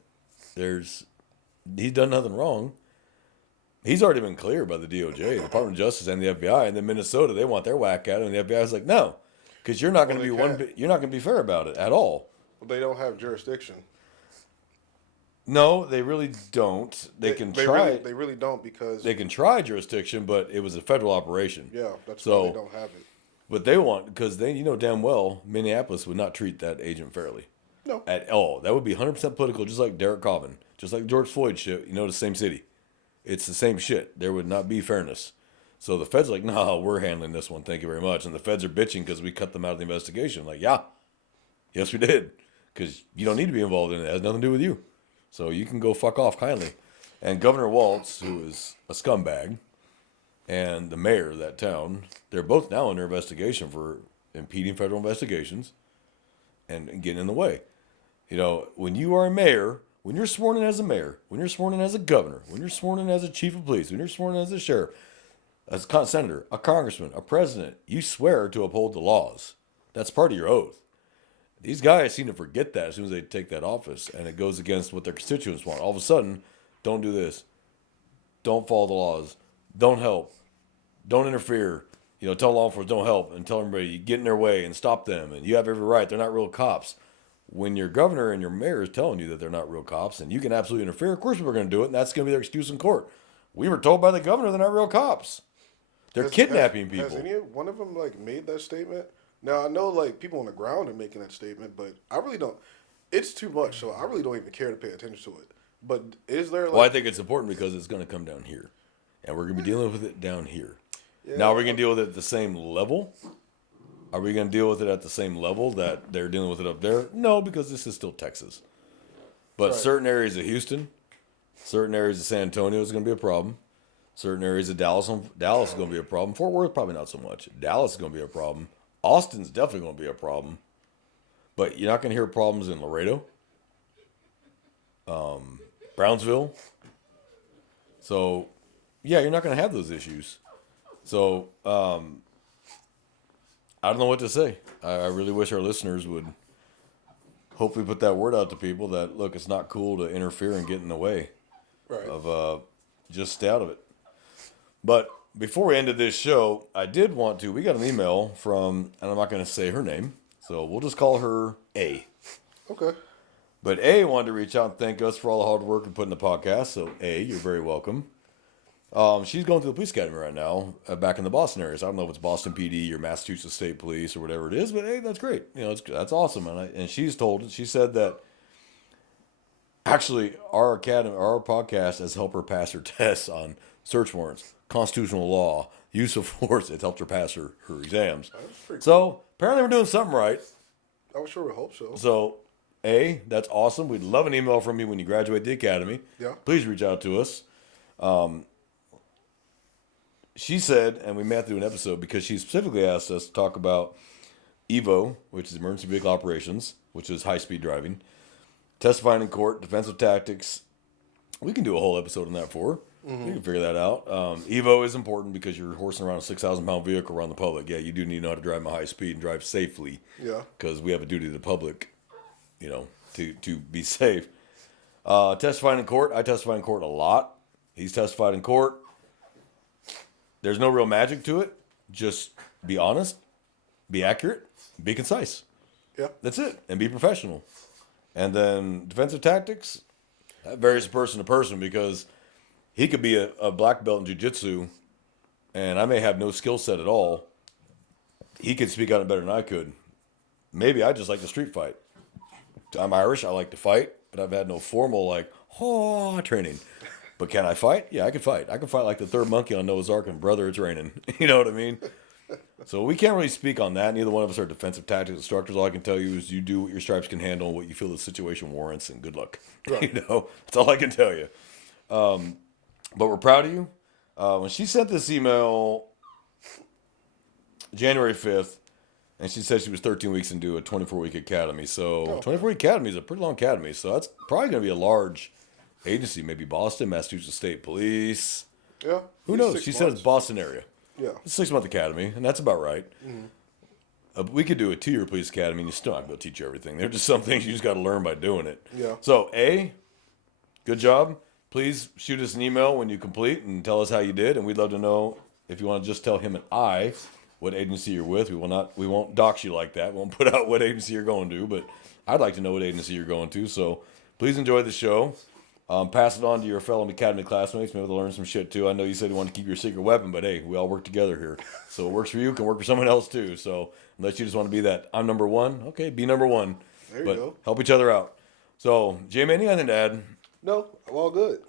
He's done nothing wrong. He's already been cleared by the DOJ, the Department of Justice, and the FBI. And then Minnesota, they want their whack at him, and the FBI is like, no, because you're not going to you're not going to be fair about it at all. Well, they don't have jurisdiction. No, they really don't. They can try. They really don't because they can try jurisdiction, but it was a federal operation. Yeah, that's why they don't have it. But they want, because they, damn well, Minneapolis would not treat that agent fairly. No. At all. That would be 100% political, just like Derek Chauvin, just like George Floyd shit, the same city. It's the same shit. There would not be fairness. So the feds are like, no, we're handling this one. Thank you very much. And the feds are bitching because we cut them out of the investigation. Like, yeah, yes, we did. Because you don't need to be involved in it. It has nothing to do with you. So you can go fuck off kindly. And Governor Walz, who is a scumbag, and the mayor of that town, they're both now under investigation for impeding federal investigations and getting in the way. When you are a mayor, when you're sworn in as a mayor, when you're sworn in as a governor, when you're sworn in as a chief of police, when you're sworn in as a sheriff, as a senator, a congressman, a president, you swear to uphold the laws. That's part of your oath. These guys seem to forget that as soon as they take that office, and it goes against what their constituents want. All of a sudden, don't do this. Don't follow the laws. Don't help. Don't interfere. Tell law enforcement don't help, and tell everybody you get in their way and stop them, and you have every right. They're not real cops. When your governor and your mayor is telling you that they're not real cops and you can absolutely interfere, of course we're going to do it, and that's going to be their excuse in court. We were told by the governor they're not real cops. They're kidnapping people. Has any one of them made that statement? Now I know people on the ground are making that statement, but I really don't. It's too much, so I really don't even care to pay attention to it. But is there? Well, I think it's important because it's going to come down here, and we're going to be dealing with it down here. Yeah, now, are we going to deal with it at the same level? Are we going to deal with it at the same level that they're dealing with it up there? No, because this is still Texas. But certain areas of Houston, certain areas of San Antonio is going to be a problem. Certain areas of Dallas is going to be a problem. Fort Worth, probably not so much. Dallas is going to be a problem. Austin's definitely going to be a problem. But you're not going to hear problems in Laredo, Brownsville. So, yeah, you're not going to have those issues. So, I don't know what to say. I really wish our listeners would hopefully put that word out to people that, look, it's not cool to interfere and get in the way of just stay out of it. But before we ended this show, we got an email from, and I'm not going to say her name, so we'll just call her A. Okay. But A wanted to reach out and thank us for all the hard work we put in the podcast, so A, you're very welcome. She's going to the police academy right now, back in the Boston area. So I don't know if it's Boston PD or Massachusetts State Police or whatever it is, but hey, that's great. That's awesome. And she said that actually our podcast has helped her pass her tests on search warrants, constitutional law, use of force. It's helped her pass her exams. So apparently we're doing something right. I sure would hope so. So, A, that's awesome. We'd love an email from you when you graduate the academy. Yeah. Please reach out to us. She said, and we may have to do an episode because she specifically asked us to talk about EVO, which is emergency vehicle operations, which is high-speed driving, testifying in court, defensive tactics. We can do a whole episode on that for her. Mm-hmm. We can figure that out. EVO is important because you're horsing around a 6,000-pound vehicle around the public. Yeah, you do need to know how to drive at high speed and drive safely. Yeah. Because we have a duty to the public, to be safe. Testifying in court. I testify in court a lot. He's testified in court. There's no real magic to it. Just be honest, be accurate, be concise. Yeah. That's it. And be professional. And then defensive tactics. That varies person to person because he could be a black belt in jiu-jitsu, and I may have no skill set at all. He could speak on it better than I could. Maybe I just like to street fight. I'm Irish. I like to fight, but I've had no formal training. But can I fight? Yeah, I can fight. I can fight like the third monkey on Noah's Ark and brother, it's raining. You know what I mean? So we can't really speak on that. Neither one of us are defensive tactics instructors. All I can tell you is you do what your stripes can handle, what you feel the situation warrants, and good luck. Right. That's all I can tell you. But we're proud of you. When she sent this email January 5th, and she said she was 13 weeks into a 24-week academy. So 24-week academy is a pretty long academy. So that's probably going to be a large agency, maybe Boston, Massachusetts State Police. Yeah. Who knows? She said it's Boston area. Yeah. It's a 6-month academy, and that's about right. Mm-hmm. We could do a 2-year police academy, and you still not going to teach you everything. There are just some things you just got to learn by doing it. Yeah. So, good job. Please shoot us an email when you complete and tell us how you did, and we'd love to know if you want to just tell him and I what agency you're with. We won't dox you like that. We won't put out what agency you're going to, but I'd like to know what agency you're going to. So please enjoy the show. Pass it on to your fellow academy classmates. Maybe they'll learn some shit too. I know you said you wanted to keep your secret weapon, but hey, we all work together here. So it works for you, can work for someone else too. So unless you just want to be that, I'm number one, okay, be number one. There you go. Help each other out. So, Jamie, anything to add? No, I'm all good.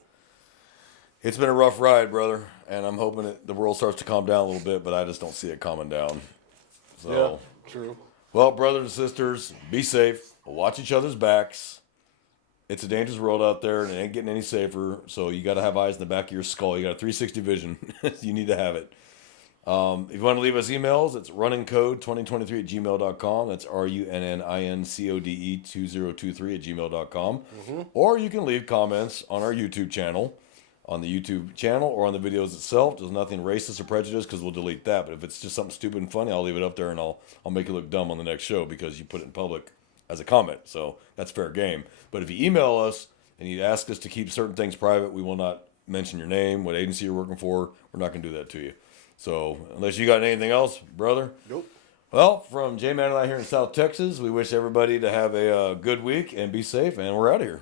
It's been a rough ride, brother, and I'm hoping the world starts to calm down a little bit, but I just don't see it calming down. So, yeah, true. Well, brothers and sisters, be safe. Watch each other's backs. It's a dangerous world out there, and it ain't getting any safer, so you got to have eyes in the back of your skull. You got a 360 vision. You need to have it. If you want to leave us emails, it's runnincode2023@gmail.com. That's RUNNINCODE2023@gmail.com. Mm-hmm. Or you can leave comments on our YouTube channel. On the YouTube channel or on the videos itself. There's nothing racist or prejudiced because we'll delete that. But if it's just something stupid and funny, I'll leave it up there and I'll make you look dumb on the next show because you put it in public as a comment. So that's fair game. But if you email us and you ask us to keep certain things private, we will not mention your name, what agency you're working for. We're not going to do that to you. So unless you got anything else, brother. Nope. Well, from J-Man and I here in South Texas, we wish everybody to have a good week and be safe. And we're out of here.